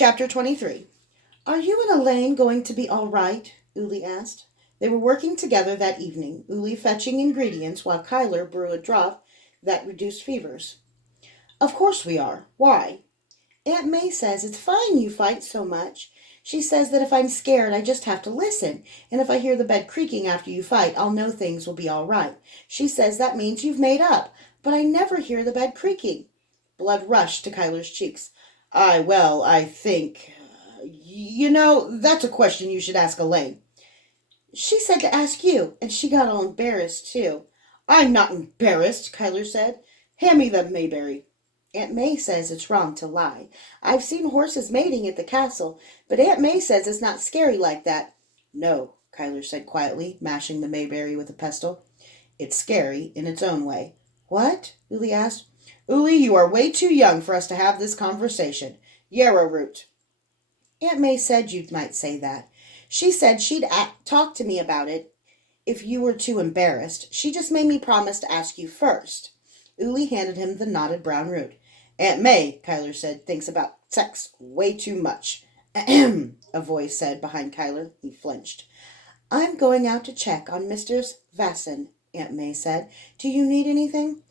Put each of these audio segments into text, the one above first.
Chapter 23. Are you and Elaine going to be all right? Uli asked. They were working together that evening, Uli fetching ingredients while Kyler brewed a draught that reduced fevers. Of course we are. Why? Aunt May says it's fine you fight so much. She says that if I'm scared, I just have to listen, and if I hear the bed creaking after you fight, I'll know things will be all right. She says that means you've made up, but I never hear the bed creaking. Blood rushed to Kyler's cheeks. I think. That's a question you should ask Elaine. She said to ask you, and she got all embarrassed, too. I'm not embarrassed, Kyler said. Hand me the Mayberry. Aunt May says it's wrong to lie. I've seen horses mating at the castle, but Aunt May says it's not scary like that. No, Kyler said quietly, mashing the Mayberry with a pestle. It's scary in its own way. What? Uli asked. Uli, you are way too young for us to have this conversation. Yarrowroot. Aunt May said you might say that. She said she'd talk to me about it if you were too embarrassed. She just made me promise to ask you first. Uli handed him the knotted brown root. Aunt May, Kyler said, thinks about sex way too much. Ahem, a voice said behind Kyler. He flinched. I'm going out to check on Mr. Vasson, Aunt May said. Do you need anything?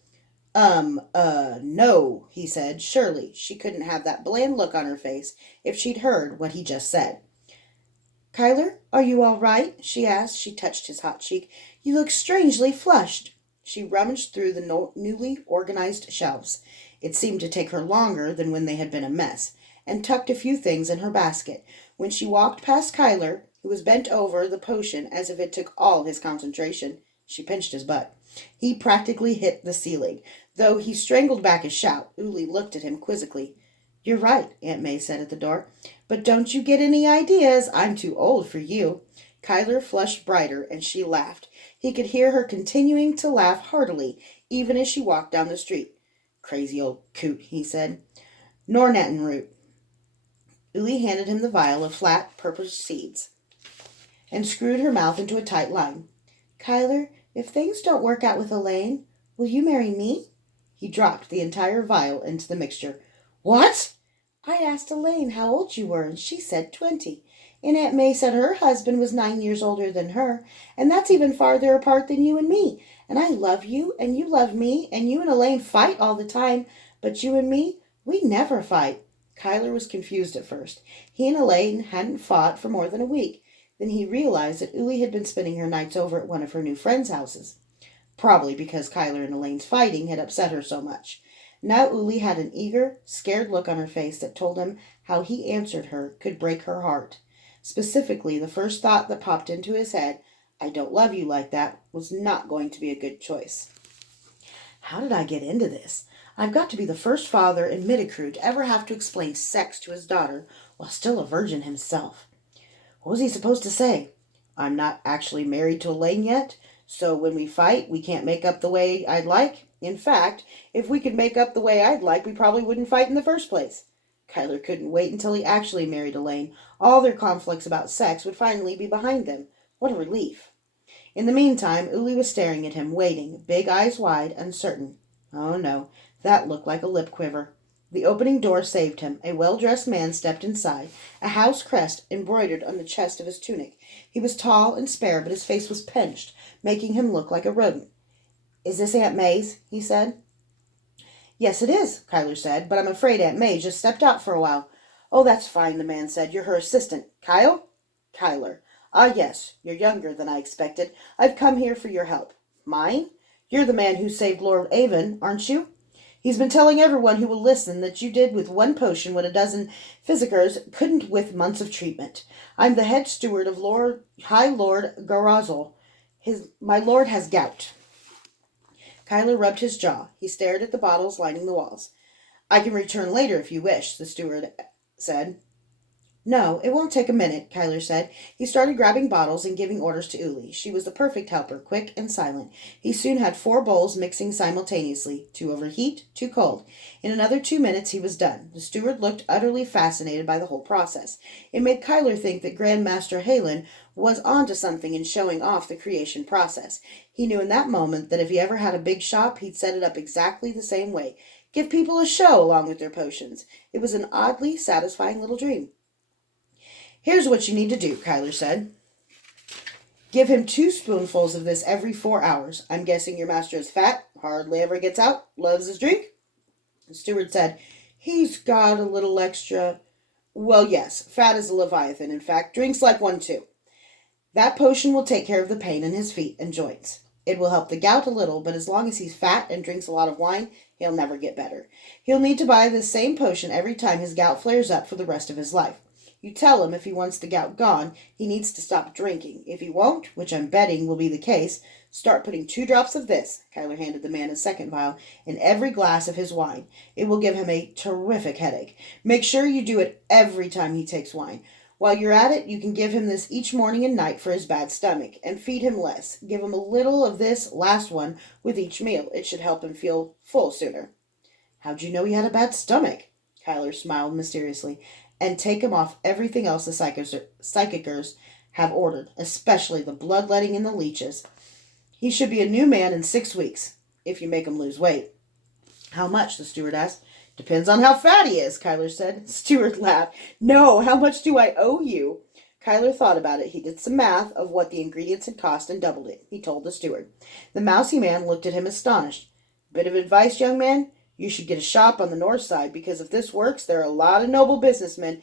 No, he said. Surely she couldn't have that bland look on her face if she'd heard what he just said. Kyler, are you all right? She asked. She touched his hot cheek. You look strangely flushed. She rummaged through the newly organized shelves. It seemed to take her longer than when they had been a mess, and tucked a few things in her basket. When she walked past Kyler, who was bent over the potion as if it took all his concentration, she pinched his butt. He practically hit the ceiling. Though he strangled back his shout, Uli looked at him quizzically. You're right, Aunt May said at the door. But don't you get any ideas. I'm too old for you. Kyler flushed brighter, and she laughed. He could hear her continuing to laugh heartily, even as she walked down the street. Crazy old coot, he said. Nornatin root. Uli handed him the vial of flat purple seeds and screwed her mouth into a tight line. Kyler, if things don't work out with Elaine, will you marry me? He dropped the entire vial into the mixture. What? I asked Elaine how old you were, and she said 20. And Aunt May said her husband was 9 years older than her, and that's even farther apart than you and me. And I love you, and you love me, and you and Elaine fight all the time, but you and me, we never fight. Kyler was confused at first. He and Elaine hadn't fought for more than a week. Then he realized that Uli had been spending her nights over at one of her new friends' houses. Probably because Kyler and Elaine's fighting had upset her so much. Now Uli had an eager, scared look on her face that told him how he answered her could break her heart. Specifically, the first thought that popped into his head, I don't love you like that, was not going to be a good choice. How did I get into this? I've got to be the first father in Midicrew to ever have to explain sex to his daughter while still a virgin himself. What was he supposed to say? I'm not actually married to Elaine yet, so when we fight, we can't make up the way I'd like. In fact, if we could make up the way I'd like, we probably wouldn't fight in the first place. Kyler couldn't wait until he actually married Elaine. All their conflicts about sex would finally be behind them. What a relief. In the meantime, Uli was staring at him, waiting, big eyes wide, uncertain. Oh no, that looked like a lip quiver. The opening door saved him. A well-dressed man stepped inside, a house crest embroidered on the chest of his tunic. He was tall and spare, but his face was pinched, making him look like a rodent. Is this Aunt May's? He said. Yes, it is, Kyler said, but I'm afraid Aunt May just stepped out for a while. Oh, that's fine, the man said. You're her assistant. Kyle? Kyler. Ah, yes, you're younger than I expected. I've come here for your help. Mine? You're the man who saved Lord Avon, aren't you? He's been telling everyone who will listen that you did with one potion what a dozen physicers couldn't with months of treatment. I'm the head steward of High Lord Garazol. My lord has gout. Kyler rubbed his jaw. He stared at the bottles lining the walls. I can return later if you wish, the steward said. No, it won't take a minute, Kyler said. He started grabbing bottles and giving orders to Uli. She was the perfect helper, quick and silent. He soon had 4 bowls mixing simultaneously, 2 over heat, 2 cold. In another 2 minutes he was done. The steward looked utterly fascinated by the whole process. It made Kyler think that Grandmaster Halen was onto something in showing off the creation process. He knew in that moment that if he ever had a big shop, he'd set it up exactly the same way. give people a show along with their potions. It was an oddly satisfying little dream. Here's what you need to do, Kyler said. Give him 2 spoonfuls of this every 4 hours. I'm guessing your master is fat, hardly ever gets out, loves his drink. The steward said, He's got a little extra. Well, yes, fat as a leviathan, in fact, drinks like one too. That potion will take care of the pain in his feet and joints. It will help the gout a little, but as long as he's fat and drinks a lot of wine, he'll never get better. He'll need to buy the same potion every time his gout flares up for the rest of his life. You tell him if he wants the gout gone, he needs to stop drinking. If he won't, which I'm betting will be the case, start putting 2 drops of this, Kyler handed the man a second vial, in every glass of his wine. It will give him a terrific headache. Make sure you do it every time he takes wine. While you're at it, you can give him this each morning and night for his bad stomach, and feed him less. Give him a little of this last one with each meal. It should help him feel full sooner. How'd you know he had a bad stomach? Kyler smiled mysteriously. And take him off everything else the psychicers have ordered, especially the bloodletting and the leeches. He should be a new man in 6 weeks, if you make him lose weight. How much? The steward asked. Depends on how fat he is, Kyler said. Steward laughed. No, how much do I owe you? Kyler thought about it. He did some math of what the ingredients had cost and doubled it. He told the steward. The mousy man looked at him astonished. Bit of advice, young man? You should get a shop on the north side, because if this works, there are a lot of noble businessmen.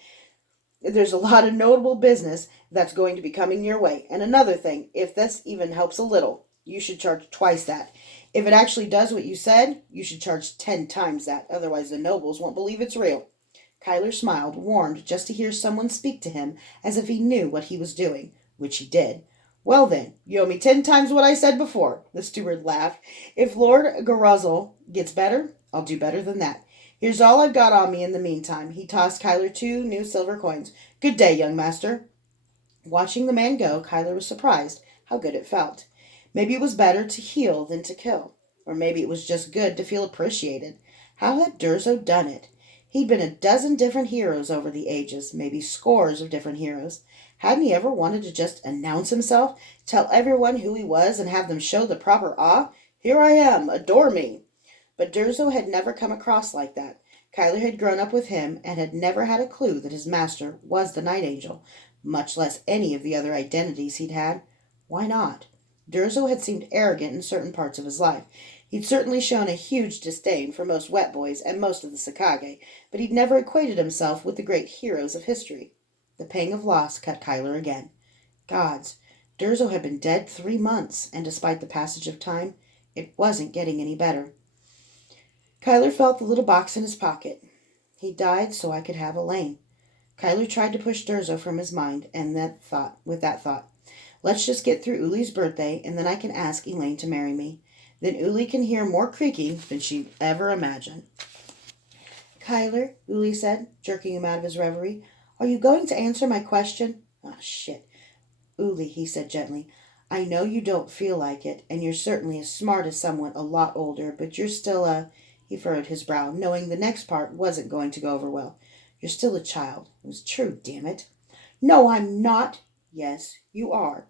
There's a lot of notable business that's going to be coming your way. And another thing, if this even helps a little, you should charge twice that. If it actually does what you said, you should charge 10 times that. Otherwise, the nobles won't believe it's real. Kyler smiled, warmed just to hear someone speak to him as if he knew what he was doing, which he did. Well then, you owe me 10 times what I said before, the steward laughed. If Lord Garuzzle gets better, I'll do better than that. Here's all I've got on me in the meantime. He tossed Kyler 2 new silver coins. Good day, young master. Watching the man go, Kyler was surprised how good it felt. Maybe it was better to heal than to kill. Or maybe it was just good to feel appreciated. How had Durzo done it? He'd been a dozen different heroes over the ages, maybe scores of different heroes. Hadn't he ever wanted to just announce himself, tell everyone who he was, and have them show the proper awe? Here I am, adore me. But Durzo had never come across like that. Kyler had grown up with him and had never had a clue that his master was the Night Angel, much less any of the other identities he'd had. Why not? Durzo had seemed arrogant in certain parts of his life. He'd certainly shown a huge disdain for most wet boys and most of the Sakage, but he'd never equated himself with the great heroes of history. The pang of loss cut Kyler again. Gods, Durzo had been dead 3 months, and despite the passage of time, it wasn't getting any better. Kyler felt the little box in his pocket. He died so I could have Elaine. Kyler tried to push Durzo from his mind, and with that thought, let's just get through Uli's birthday, and then I can ask Elaine to marry me. Then Uli can hear more creaking than she'd ever imagined. Kyler, Uli said, jerking him out of his reverie, are you going to answer my question? Ah, shit. Uli, he said gently, I know you don't feel like it, and you're certainly as smart as someone a lot older, but you're still He furrowed his brow, knowing the next part wasn't going to go over well. You're still a child. It was true, damn it. No, I'm not. Yes, you are.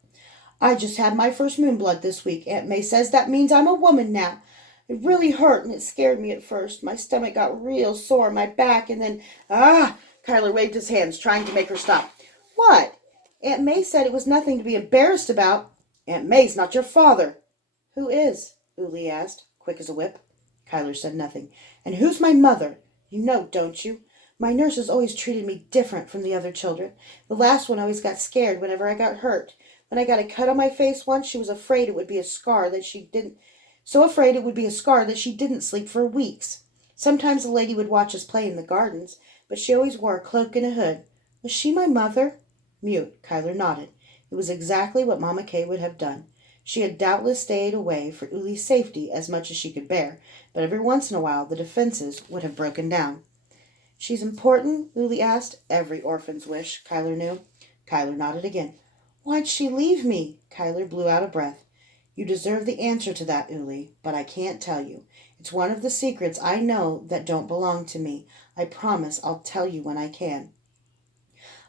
I just had my first moonblood this week. Aunt May says that means I'm a woman now. It really hurt, and it scared me at first. My stomach got real sore, my back, and then... Kyler waved his hands, trying to make her stop. What? Aunt May said it was nothing to be embarrassed about. Aunt May's not your father. Who is? Uli asked, quick as a whip. Kyler said nothing. And who's my mother? You know, don't you? My nurses always treated me different from the other children. The last one always got scared whenever I got hurt. When I got a cut on my face once, she was afraid it would be a scar that she didn't... So afraid it would be a scar that she didn't sleep for weeks. Sometimes the lady would watch us play in the gardens, but she always wore a cloak and a hood. Was she my mother? Mute, Kyler nodded. It was exactly what Mama Kay would have done. She had doubtless stayed away for Uli's safety as much as she could bear, but every once in a while the defenses would have broken down. She's important? Uli asked. Every orphan's wish, Kyler knew. Kyler nodded again. Why'd she leave me? Kyler blew out a breath. You deserve the answer to that, Uli, but I can't tell you. It's one of the secrets I know that don't belong to me. I promise I'll tell you when I can.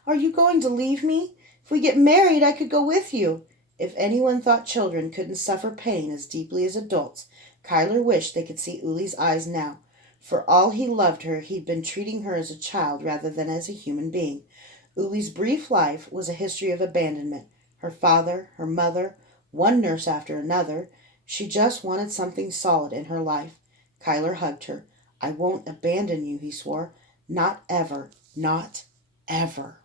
Are you going to leave me? If we get married, I could go with you. If anyone thought children couldn't suffer pain as deeply as adults, Kyler wished they could see Uli's eyes now. For all he loved her, he'd been treating her as a child rather than as a human being. Uli's brief life was a history of abandonment. Her father, her mother, one nurse after another. She just wanted something solid in her life. Kyler hugged her. I won't abandon you, he swore. Not ever. Not ever.